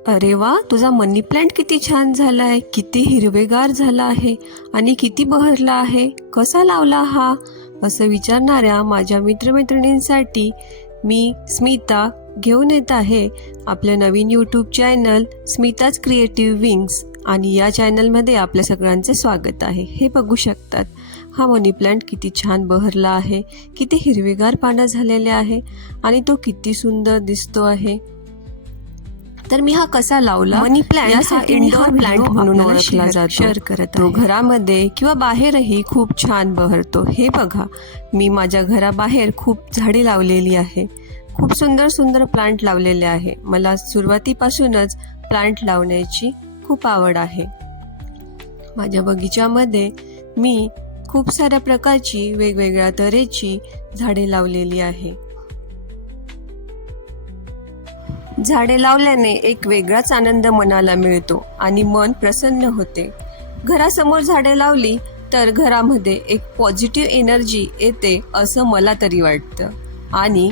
अरे वा, तुझा मनी प्लांट किती छान झाला आहे, किती हिरवेगार झाला आहे आणि किती बहरला आहे. कसा लावला हा? असं विचारणाऱ्या माझ्या मित्रमैत्रिणींसाठी मी स्मिता घेऊन येत आहे आपलं नवीन YouTube channel Smita's creative wings. आणि या चॅनलमध्ये आपल्या सगळ्यांचे स्वागत आहे. हे बघू शकतात हा मनी प्लांट किती छान बहरला आहे, किती हिरवेगार पानं झालेले आहे आणि तो किती सुंदर दिसतो आहे. तर मी हा कसा लावला? मनी प्लांट हा इंडोर प्लांट म्हणून ओळखला जातो. तो घरामध्ये किंवा बाहेरही खूप छान बहरतो. हे बघा, मी माझ्या घराबाहेर खूप झाडे लावलेली आहे. खूप सुंदर सुंदर प्लांट लावलेले आहे. मला सुरुवातीपासूनच प्लांट लावण्याची खूप आवड आहे. माझ्या बगीच्यामध्ये मी खूप साऱ्या प्रकारची वेगवेगळ्या तऱ्हेची झाडे लावलेली आहे. झाडे लावल्याने एक वेगळाच आनंद मनाला मिळतो आणि मन प्रसन्न होते. घरासमोर झाडे लावली तर घरामध्ये एक पॉझिटिव्ह एनर्जी येते असं मला तरी वाटतं. आणि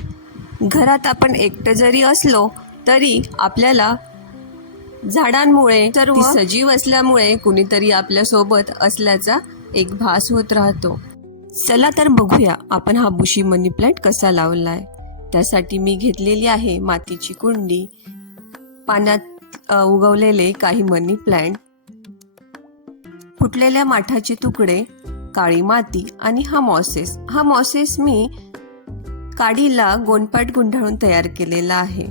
घरात आपण एकटं जरी असलो तरी आपल्याला झाडांमुळे तर सजीव असल्यामुळे कुणीतरी आपल्या सोबत असल्याचा एक भास होत राहतो. चला तर बघूया आपण हा बुशी मनी प्लांट कसा लावलाय. त्यासाठी मी घेतलेली आहे मातीची कुंडी, पाण्यात उगवलेले काही मनी प्लांट, फुटलेल्या माठाचे तुकडे, काळी माती आणि हा मॉसेस मी काडीला गोंडपाट गुंडाळून तयार केलेला आहे.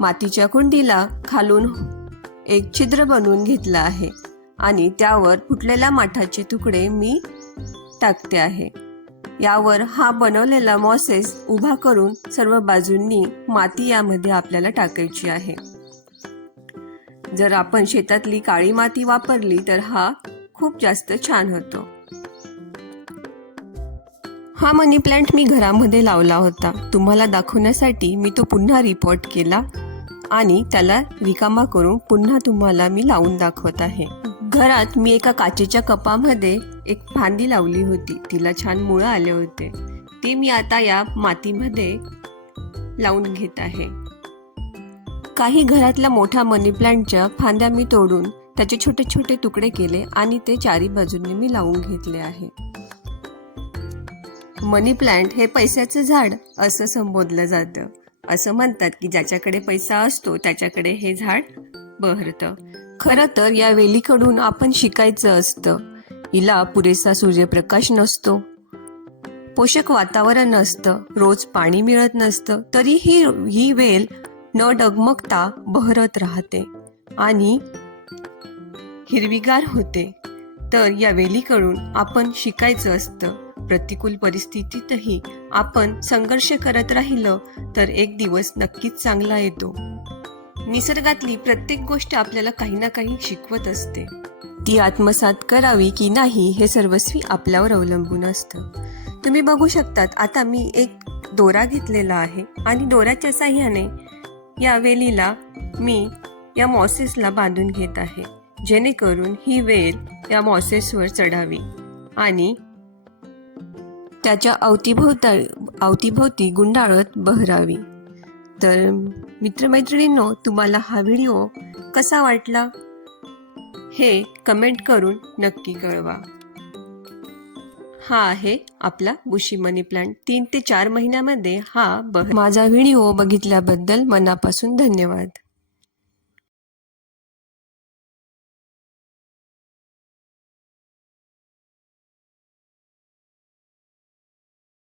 मातीच्या कुंडीला खालून एक छिद्र बनवून घेतला आहे आणि त्यावर फुटलेल्या माठाचे तुकडे मी टाकते आहे. यावर हा बनवलेला मॉसेस उभा करून सर्व बाजूंनी माती यामध्ये आपल्याला टाकायची आहे. जर आपण शेतातली काळी माती वापरली तर हा खूप जास्त छान होतो. हा मनी प्लांट मी घरामध्ये लावला होता. तुम्हाला दाखवण्यासाठी मी तो पुन्हा रिपॉट केला आणि त्याला रिकामा करून पुन्हा तुम्हाला मी लावून दाखवत आहे. घरात मी एका काचेच्या कपामध्ये एक फांदी लावली होती. तिला छान मुळं आले होते. ते मी आता या मातीमध्ये लावून घेत आहे. काही घरातल्या मोठ्या मनी प्लांटच्या फांद्या मी तोडून त्याचे छोटे छोटे तुकडे केले आणि ते चारी बाजूंनी मी लावून घेतले आहे. मनी प्लांट हे पैशाचं झाड असं संबोधलं जातं. असं म्हणतात की ज्याच्याकडे पैसा असतो त्याच्याकडे हे झाड बहरतं. खरं तर या वेलीकडून आपण शिकायचं असतं. हिला पुरेसा सूर्यप्रकाश नसतो, पोषक वातावरण नसतं, रोज पाणी मिळत नसतं, तरीही ही वेल न डगमगता बहरत राहते आणि हिरवीगार होते. तर या वेलीकडून आपण शिकायचं असतं. प्रतिकूल परिस्थितीतही आपण संघर्ष करत राहिलं तर एक दिवस नक्कीच चांगला येतो. निसर्गातली प्रत्येक गोष्ट आपल्याला काही ना काही शिकवत असते. ती आत्मसात करावी की नाही हे सर्वस्वी आपल्यावर अवलंबून असतं. तुम्ही बघू शकतात, आता मी एक दोरा घेतलेला आहे आणि दोऱ्याच्या साह्याने या वेलीला मी या मॉसेसला बांधून घेत आहे, जेणेकरून ही वेल या मॉसेसवर चढावी आणि त्याच्या अवतीभोवती गुंडाळत बहरावी. तर मित्रमैत्रिणींनो, तुम्हाला हा व्हिडिओ कसा वाटला हे कमेंट करून नक्की कळवा. हा आहे आपला बुशी मनी प्लांट. 3 ते 4 महिन्यामध्ये हा माझा व्हिडिओ बघितल्याबद्दल मनापासून धन्यवाद.